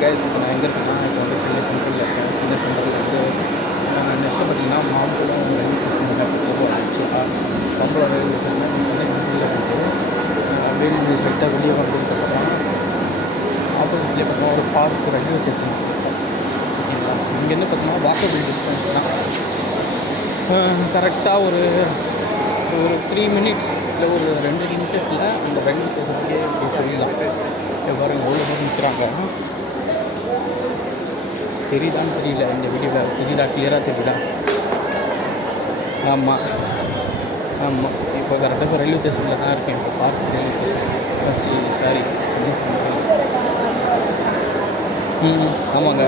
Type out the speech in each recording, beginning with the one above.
Guys இப்போ நான் எங்கே இருக்கேன்னா இப்போ வந்து சென்னை சென்ட்ரலில் இருக்கேன். சென்னை சென்ட்ரலில் வந்து நெக்ஸ்ட்டு பார்த்தீங்கன்னா மாம்பழம் ரயில்வே ஸ்டேஷனில் போகிறோம். ஆக்சுவலாக மாம்பழம் ரயில்வே ஸ்டேஷனில் சென்னை சென்ட்ரலில் வந்து அப்படியே ஸ்ட்ரைட்டாக வெளியே வந்ததுக்கப்புறம் ஆப்போசிட்லேயே பார்த்தோம்னா ஒரு பார்க் ரயில்வே ஸ்டேஷன் ஓகேங்களா. இங்கேருந்து பார்த்தோம்னா வாக்கபிள் டிஸ்டன்ஸ் தான். கரெக்டாக ஒரு 3 மினிட்ஸ் இல்லை ஒரு 2 நிமிஷத்தில் அந்த ரயில்வே ஸ்டேஷனுக்கே போயிடலாம். பாருங்க எவ்வளோ பேர் நிற்கிறாங்க. தெரியுதான்னு தெரியல, இந்த வீடியோவில் தெரியுதா, கிளியராக தெரியுதா? ஆமாம் ஆமாம், இப்போ கரெக்டாக இப்போ ரயில்வே ஸ்டேஷனில் தான் இருக்கேன். இப்போ park railway station sorry Chennai. ஆமாங்க.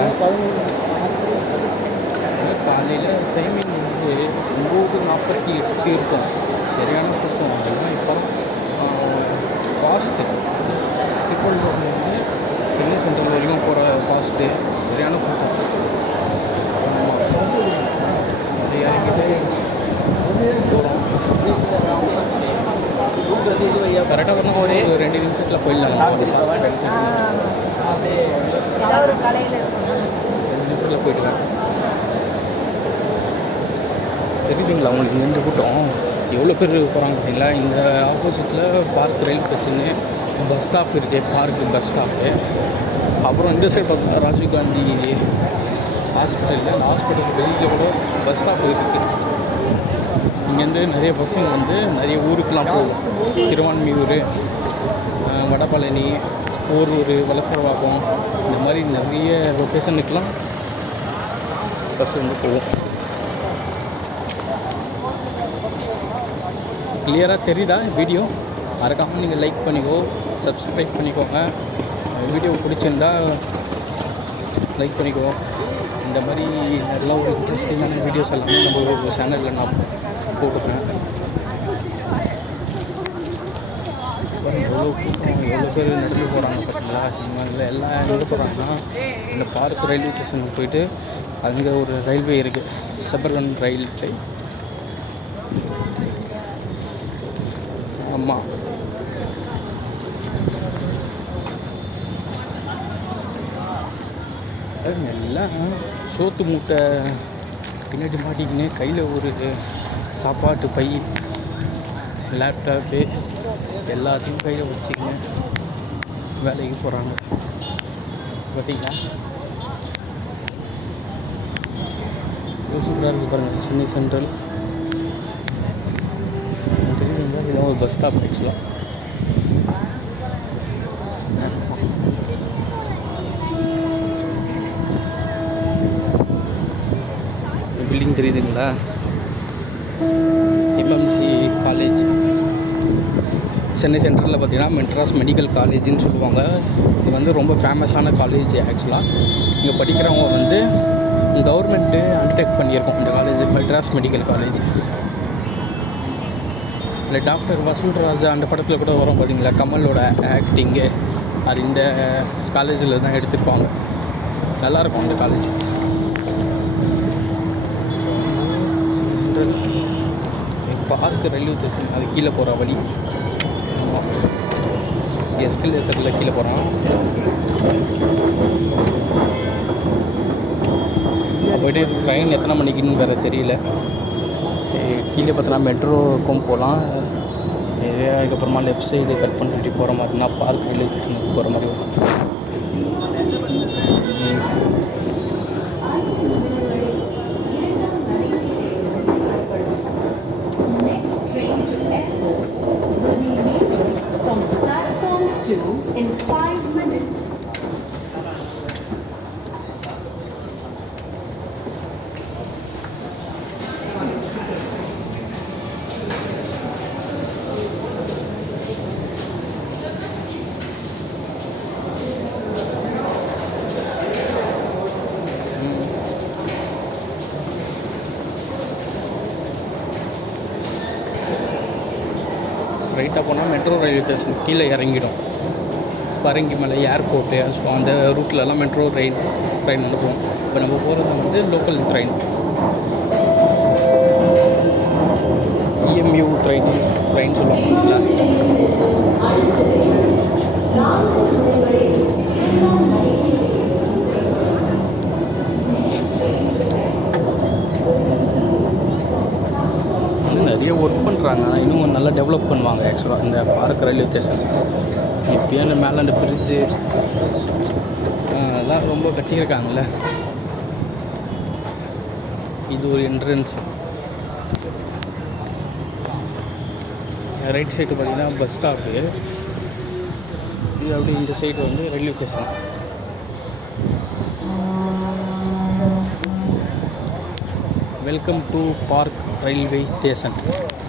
காலையில் டைமிங் வந்து 9:48 இருக்கும். சரியான கூட்டம். அதெல்லாம் இப்போ ஃபாஸ்ட்டு திருப்பள்ளூர்லேருந்து சென்னை சென்ட்ரல் வரைக்கும் போகிற ஃபாஸ்ட்டு சரியான கூட்டம். ஆமாம், அதை இறங்கிட்டு போகிறோம். கரெக்டாக வரணும். ஒரு 2 நிமிஷத்தில் போயிடலாம். 2 நிமிஷத்தில் போயிட்டுருக்கேன். தெரியுதுங்களா உங்களுக்கு இங்கேருந்து கூட்டம் எவ்வளோ பேர் போகிறாங்க பார்த்தீங்களா? இந்த ஆப்போசிட்டில் park railway station, bus stop இருக்குது, பார்க்கு பஸ் ஸ்டாப்பு. அப்புறம் இந்த சைடு பார்த்தீங்கன்னா ராஜீவ்காந்தி ஹாஸ்பிட்டலில், அந்த ஹாஸ்பிட்டலுக்கு வெளியில் கூட பஸ் ஸ்டாப் இருக்குது. இங்கேருந்து நிறைய பஸ்ஸுங்க வந்து நிறைய ஊருக்கெலாம் போகும். திருவான்மியூர், வடபழனி, போரூர், வலசரவாக்கம், இந்த மாதிரி நிறைய லொக்கேஷனுக்கெலாம் பஸ் வந்து போகும். கிளியராக தெரியுதா வீடியோ? மறக்காமல் நீங்கள் லைக் பண்ணிக்கோ, சப்ஸ்கிரைப் பண்ணிக்கோங்க. வீடியோ பிடிச்சிருந்தா லைக் பண்ணிக்கோ. இந்த மாதிரி நல்லா ஒரு இன்ட்ரெஸ்டிங்கான வீடியோஸ் எல்லாமே நம்ம சேனலில் நான் போட்டுப்பேன். எவ்வளோ கூட்டம், எவ்வளோ பேர் நடந்து போகிறாங்க பார்த்தீங்களா? இவங்க எல்லாம் எங்கே போகிறாங்கன்னா இந்த பார்க் ரயில்வே ஸ்டேஷனுக்கு போயிட்டு அங்கே ஒரு ரயில்வே இருக்குது, சபர்கன் ரயில்வே. ஆமாம், எல்லாம் சோத்து மூட்டை பின்னாடி மாட்டிக்கின்னு கையில் ஒரு சாப்பாட்டு பை, லேப்டாப்பு எல்லாத்தையும் கையில் வச்சுக்கின்னு வேலைக்கு போகிறாங்க. பார்த்தீங்களா சூப்பராக இருக்குது பாருங்கள். சென்னை சென்ட்ரல் தெரியுதுங்களா? இதெல்லாம் ஒரு பஸ் ஸ்டாப் ஆக்சுவலாக. பில்டிங் தெரியுதுங்களா? MMC college. சென்னை சென்ட்ரலில் பார்த்தீங்கன்னா மெட்ராஸ் மெடிக்கல் காலேஜ்னு சொல்லுவாங்க. இது வந்து ரொம்ப ஃபேமஸான காலேஜ் ஆக்சுவலாக. இங்கே படிக்கிறவங்க வந்து கவர்மெண்ட்டு அண்டர்டேக் பண்ணியிருக்கோம் இந்த காலேஜ், மெட்ராஸ் மெடிக்கல் காலேஜ். இல்லை டாக்டர் வசூல்ராஜா அந்த படத்தில் கூட வரும் பார்த்தீங்களா, கமலோட ஆக்டிங்கு அது இந்த காலேஜில் தான் எடுத்துருப்பாங்க. நல்லாயிருக்கும் அந்த college. Central park railway station, அது கீழே போகிற வழி. எஸ்கலேட்டரில் கீழே போகிறான். போய்ட்டு ட்ரெயின் எத்தனை மணிக்குன்னு வேறு தெரியல. கீழே பார்த்தோன்னா மெட்ரோக்கும் போகலாம். அதுக்கப்புறமா லெஃப்ட் சைடு கட் பண்ணிட்டு போகிற மாதிரினா பார்க் ரயில்வே ஸ்டேஷனுக்கு போகிற மாதிரி வரும். In 5 minutes. ரைட்டாக போனால் மெட்ரோ ரயில்வே ஸ்டேஷன் கீழே இறங்கிடும். பரங்கிமலை ஏர்போர்ட்டு, ஸோ அந்த ரூட்லலாம் மெட்ரோ ட்ரெயின் வந்து போகும். இப்போ நம்ம போகிறது வந்து லோக்கல் ட்ரெயின், இஎம்யூ ட்ரெயின் சொல்லுவாங்கல்ல. வந்து நிறைய ஒர்க் பண்ணுறாங்க. ஆனால் இன்னும் நல்லா டெவலப் பண்ணுவாங்க ஆக்சுவலாக இந்த பார்க் ரயில்வே ஸ்டேஷன். இப்போயே அந்த மேலே அந்த பிரிட்ஜு அதெல்லாம் ரொம்ப கட்டியிருக்காங்கல்ல. இது ஒரு என்ட்ரன்ஸ். ரைட் சைடு பார்த்திங்கன்னா பஸ் ஸ்டாப்பு. இது அப்படி இந்த சைடு வந்து railway station. Welcome to park railway station.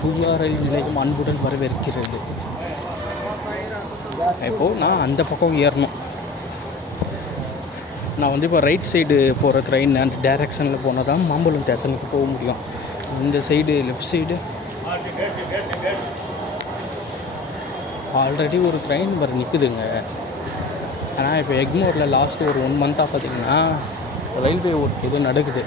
புதிய ரயில் நிலையம் அன்புடன் வரவேற்கிறது. இப்போது நான் அந்த பக்கம் ஏறணும். நான் வந்து இப்போ ரைட் சைடு போகிற ட்ரெயின் அந்த டைரெக்ஷனில் போனால் தான் மாம்பழம் ஸ்டேஷனுக்கு போக முடியும். இந்த சைடு லெஃப்ட் சைடு ஆல்ரெடி ஒரு ட்ரெயின் வர நிற்குதுங்க. ஆனால் இப்போ எக்மோரில் லாஸ்ட்டு ஒரு 1 மந்த்தாக பார்த்திங்கன்னா ரயில்வே ஒர்க் எதுவும் நடக்குது.